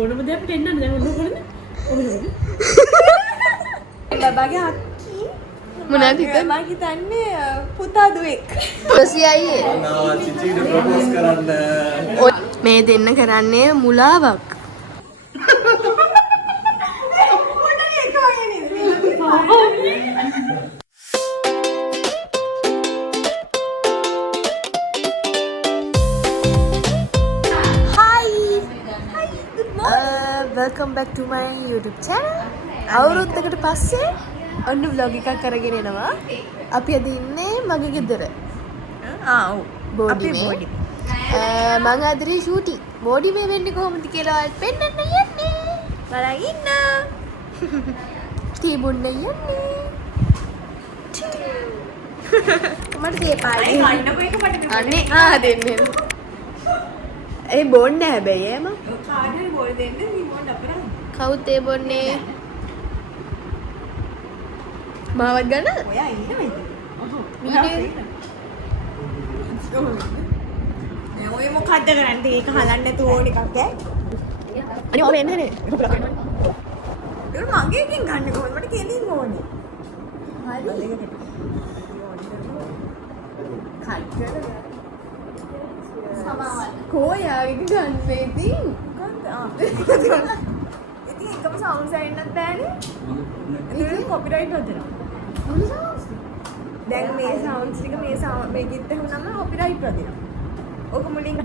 මොනම දෙයක් පෙන්නන්න දැන් ඔන්න කරන්නේ. බබාගේ අක්කි මොනවද හිතන්නේ? මම හිතන්නේ පුතා දුවෙක්. ප්‍රොසියයි ආවා චිචිට ප්‍රොපෝස් කරන්න. මේ දෙන්න කරන්නේ මුලාවක්. Welcome back to my YouTube channel. අවුරුද්දකට පස්සේ ඔන්න vlog එකක් කරගෙන එනවා. අපි අද ඉන්නේ මගේ ගෙදර. ඔව්. බෝඩි මේ. මම අදරේ ෂූටින්. බෝඩි මේ වෙන්නේ කොහොමද කියලා ඔයාලට පෙන්නන්න යන්නේ. බලන් ඉන්න. ටී බොන්න යන්නේ. මට තේපායි. කන්නකො එක මට අනේ දෙන්නේ. ඒ බොන්න හැබැයි එම. කාඩේ බෝල් දෙන්න රිමෝට් අපරා. කවුද ඒ බොන්නේ? මාවත් ගන්න? ඔයා ඉන්නවද? වීඩියෝ ඔය මොකද්ද කරන්නේ? ඒක හලන්න නැතුව ඕන එකක් ඈ. අනේ ඔබ එන්නේ නේ. ඒක මගේ එකෙන් ගන්න කොහොමද? මට කෙලින් ඕනේ. හරි. කට් කරලා කොයාගේ ගන්න ඉතින් ඉතින් එකම සවුන්ඩ්ස් ඇහෙන්නත් බෑනේ. ඉතින් කොපිරයිට් වදිනවා. දැන් මේ සවුන්ඩ්ස් ටික මේ ගීත ඇහුනම කොපිරයිට් වදිනවා. ඔක මුලින්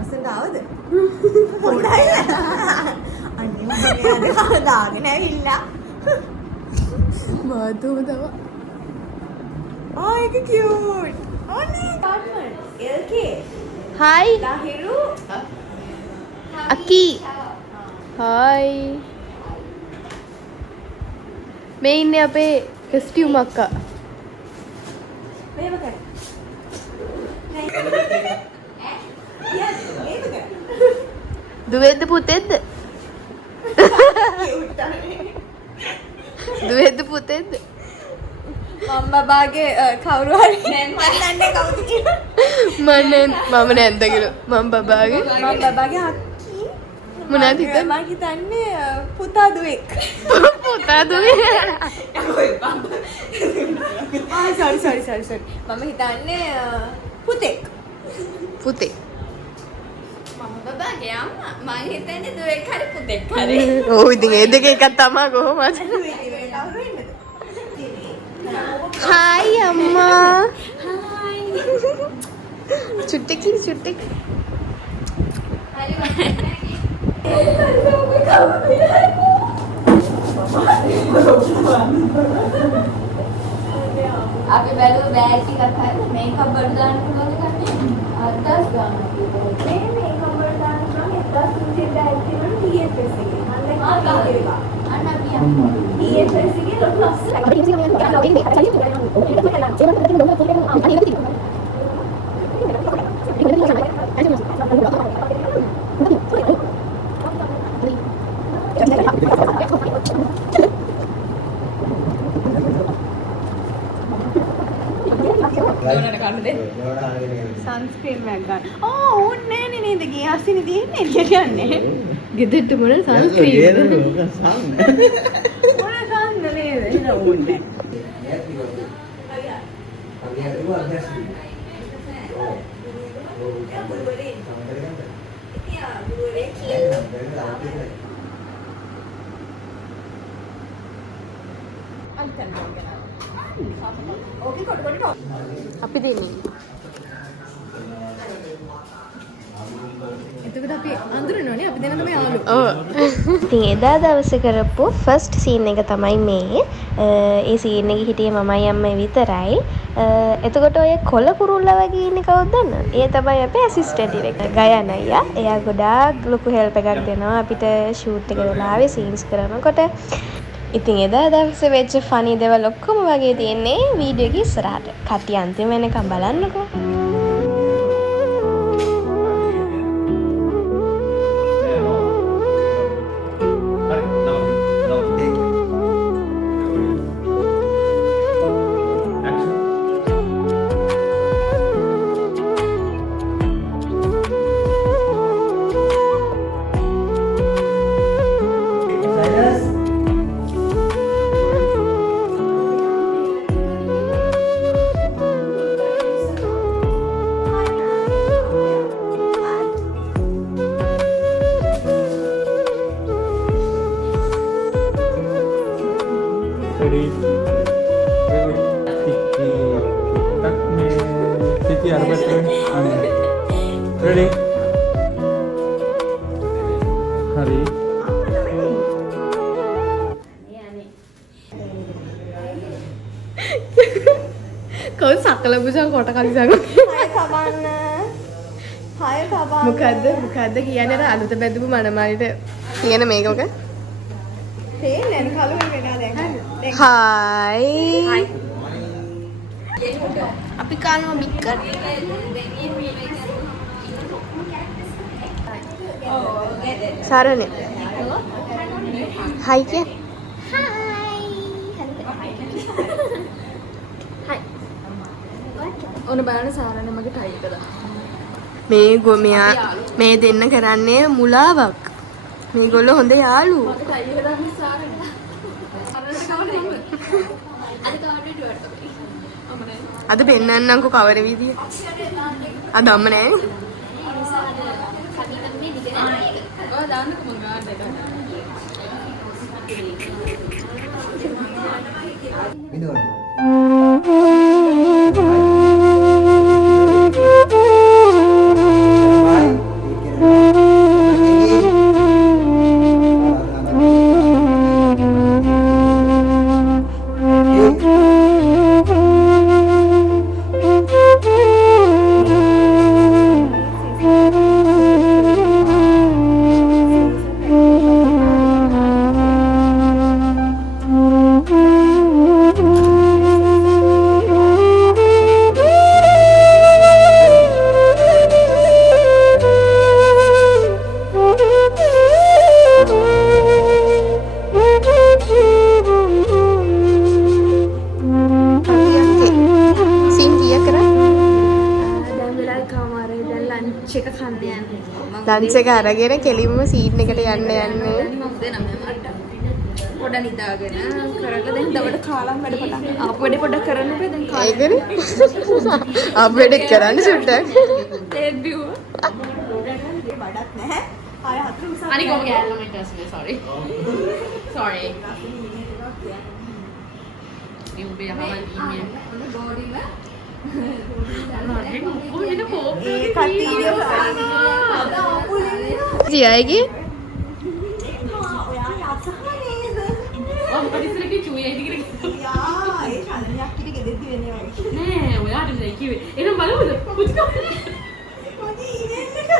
අස්සෙන් ආවද? හොඳයි. අනේ මම දාගෙන ඇවිල්ලා. මාතෝ තව ඒක කියුට්. අනේ පාර්ට්නර්. LK. හයි ලහිරු. අකි හයි මේ ඉන්නේ අපේ කස්ටියුම් අක්කා. මේව කර. දුවේද පුතේද? දුවේද පුතේද? මම බබාගේ කවුරු හරි මන්නන්නේ කවුද කියලා. මම නැන්ද කියලා. මම බබාගේ මම බබාගේ අක්කි මොනවද හිතන්නේ? මම හිතන්නේ පුතා දුවෙක්. පුතා දුවේ. sorry. මම හිතන්නේ පුතෙක්. පුතේ. මම බබාගේ අම්මා. මම හිතන්නේ දුවෙක් හරි පුතෙක් හරි. ඔව් ඉතින් ඒ දෙක එකක් තමයි කොහොමද? හායි අම්මා. හායි. චුට්ටකින්. අපි බැලුව බෑග් ටිකක් හරිද මේකප් වල දාන්න පුළුවන් එකක් නේ 1000 ගන්න. මේ මේකම් වල දාන්න නම් 1300 බෑග් තියෙනවා TFS එකේ. අන්න අපි යමු. TFS එකේ සන්ස්ක්‍රීන් එකක් ගන්න. ඕන්නේ නේද? ගේ අස්සිනේ තියෙන්නේ එළියට යන්නේ. ගෙදරට මොන සන්ස්ක්‍රීන්? මොන ගන්න නේද? ඒක ඕන්නේ. අපි දෙන්නේ. එතකොට අපි අඳුරනෝනේ අපි දෙන්න තමයි යාළුවෝ. ඔව්. ඉතින් එදා දවසේ කරපු ෆස්ට් සීන් එක තමයි මේ. ඒ සීන් එකේ හිටියේ මමයි අම්මයි විතරයි. එතකොට ඔය කොළ කුරුල්ලා වගේ ඉන්නේ කවුද දන්නවද? ඒ තමයි අපේ ඇසිස්ටන්ට් ඩිරෙක්ටර් ගයන් අයියා. එයා ගොඩාක් ලොකු හෙල්ප් එකක් දෙනවා අපිට ෂූට් එක වෙලාවේ සීන්ස් කරනකොට. ඉතින් එදා දවසේ වෙච්ච ෆනි දේවල් ඔක්කොම වගේ තියෙන්නේ වීඩියෝ එකේ ඉස්සරහට. කටි අන්තිම වෙනකම් බලන්නකෝ. හරි. කවුද සකල බුසන් කොට කලිසන් හය කබන්න. හය කබන්න. මොකද්ද කියන්නේ අර අලුත බැඳපු මනමාලිට කියන මේක මොකද? තේන්නේ නැහැ කලුවෙන් වෙනා දැන්. හායි අපි කනවා බික්කට් සරණේ හයි කිය ඔන්න බලන්න සාරණ මගේ ටයිප් එක. මේ ගොමියා මේ දෙන්න කරන්නේ මුලාවක් මේගොල්ලෝ හොඳ යාළුවෝ මගේ ටයිප් එක දාන්න සාරණ. අද පෙන්නන්නම්කෝ කවර විදිය අද අම්ම නෑ ඔය දාන්නකො මම ගාඩ් එක. ලන්ච් එක අරගෙන කෙලින්ම සීන් එකට යන්න පොඩ නිදාගෙන කරලා දැන් දවල්ට කාලම් වැඩ පටන් ගන්න. ආපු වැඩේ පොඩ්ඩක් කරන්න බෑ දැන් කාලම්. ඒකනේ අප් වැඩ කරන්න සුට්ටක් ඩෙබියු. වැඩක් නැහැ. අර හතර උසස්. අනික ඔය ගෑල්ලම ඉස්සෙල්ලා sorry. sorry. You be how an email. බෝඩිම. ඒ කට්ටිය අද ආපුලින්. ජීයගේ ඔයා යක්ෂහම නේද? ඔව් පරිසරකේ චුයියිද කියලා යා ඒ ශාලනියක් කිට ගෙදෙද්දි වෙන්නේ වගේ. නෑ ඔයාට නෑ කිව්වේ එහෙනම් බලමුද පුතිකෝ මොකද ඉන්නේ එක?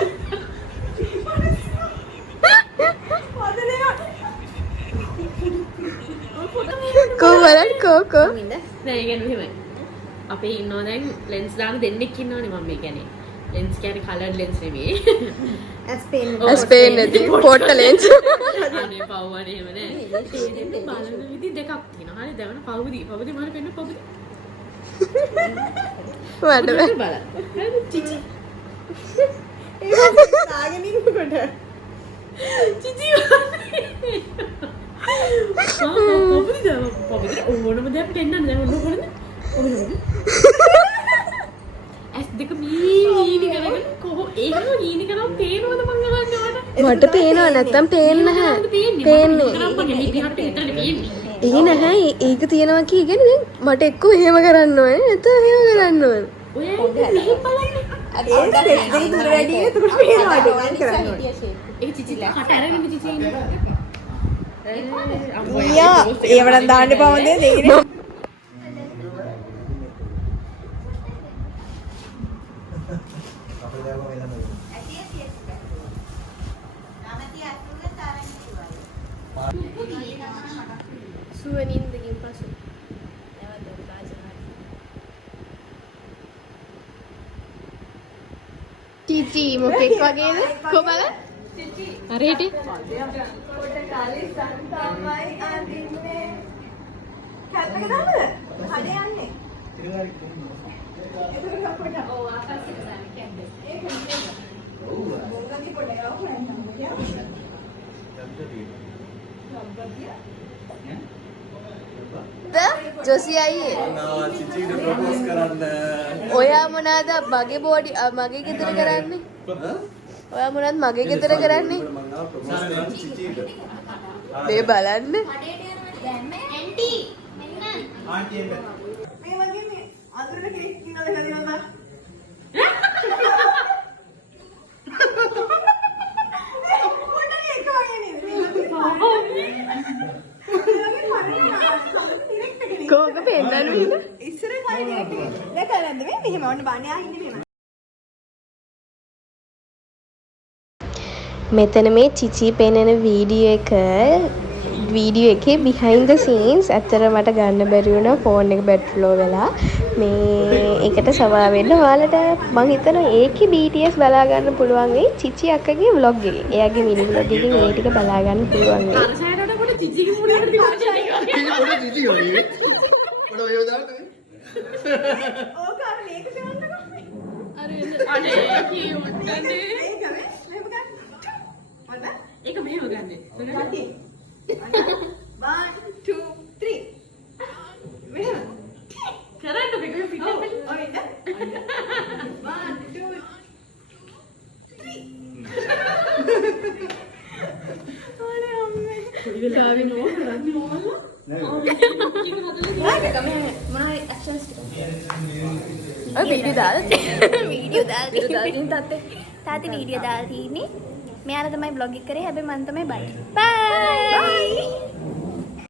කෝ නෑ ඒ කියන්නේ මෙහෙමයි අපේ ඉන්නවා දැන් ලෙන්ස් දාන දෙන්නෙක් ඉන්නවනේ මම කියන්නේ ලෙන්ස් කියන්නේ කලර් ලෙන්ස් නෙමෙයි ස්පේන් නැති පොට්ට ලෙන්ස් අනේ පව්වනේ එහෙම නෑ බලන විදි දෙකක් තියෙනවා හරි දැවන පවුදි මාර පෙන්න පවුදි වඩ බලන්න චිචි ඒක දාගෙන ඉන්නකොට චිචි පවුදි ඕනම දෙයක් පෙන්නන්න දැන් ඔන්න කරන්නේ ඇස් දෙක මීනි කරගෙන කොහො ඒකම මීනි කරන් පේනවද මං අහන්නේ ඔයාලට මට පේනවා නැත්තම් පේන්නේ නැහැ පේන්නේ ඒ නැහැ ඒක තියෙනවා කියන්නේ දැන් මට එක්ක එහෙම කරන්න ඕනේ නැත්නම් එහෙම කරන්න ඕනේ ඔයා මෙහෙම බලන්නේ ඒ ස්ටෙප් දෙක දුර වැඩි නේ එතකොට පේනවා ඒක කරන්න ඕනේ. ඒ චිචිලා කට අරගෙන චිචි ඉන්නේ යා ඒවනම් දාන්න එපා වන්දේ දෙන්නේ. සුවනින්දකින් පසු චීචි මොකෙක් වගේද කොබල අර හිටි පොඩ කාලේ සංතාමයි අඳින්නේ. කැල්ලක දාන්නද? හඩේ යන්නේ. ඔව් ආකාශයට දාන්න කැම්බේ. ඒක නෙමෙයි. ඔව්. මොකක්ද පොඩ ගාව ජොසි අයියේ අනා චිචිට ප්‍රොපෝස් කරන්න. ඔයා මොනවාද මගේ බෝඩි මගේ ගෙදර කරන්නේ ඔයා මොනවද මගේ ගෙදර කරන්නේ මම ආ ප්‍රොපෝස් කරන්න චිචිට. මේ බලන්න ඇන්ටි මෙන්න ආන්ටි එන්න. මේ වගේ මේ අඳුරට ක්ලික් කිනවද හදිනවා මම. පොඩ්ඩක් එක වගේ නේ. කෝක පෙන්නනු ඉස්සර කයි දැන් කරන්නේ මෙහෙම ඔන්න බණ්‍යා ඉන්නේ මෙහෙම. මෙතන මේ චිචි පෙන්නන වීඩියෝ එකේ behind the scenes ඇත්තට මට ගන්න බැරි වුණා ෆෝන් එක බැටරි ලෝ වෙලා මේ එකට සමා වෙන්න ඔයාලට මං හිතනවා ඒකේ BTS බලා ගන්න පුළුවන් වෙයි චිචි අක්කගේ vlog එකේ. එයාගේ මිනි vlog එකකින් ඒ ටික බලා ගන්න පුළුවන් වෙයි. අරසයරට කොට චිචිගේ මුණට චිචි හොරි. පොඩ ඔය දාන්න. ඕක අර මේක දෙන්නකො. අනේ කියුට් මේක මෙහෙම ගන්න. ඔන්න ඒක මෙහෙම ගන්න. ගන්න. 1 2 3 මෙහෙම කරන්න මේක පිටට ඔය ඉන්න 1 2 3 අම්මේ වෙලාවෙ නෝ කරන්නේ මොනවා ඔය වීඩියෝ දාලා වීඩියෝ දාලා තාත්තේ වීඩියෝ දාලා තියෙන්නේ. මෙයාලා තමයි vlog එක කරේ. හැබැයි මම තමයි බයි. බයි.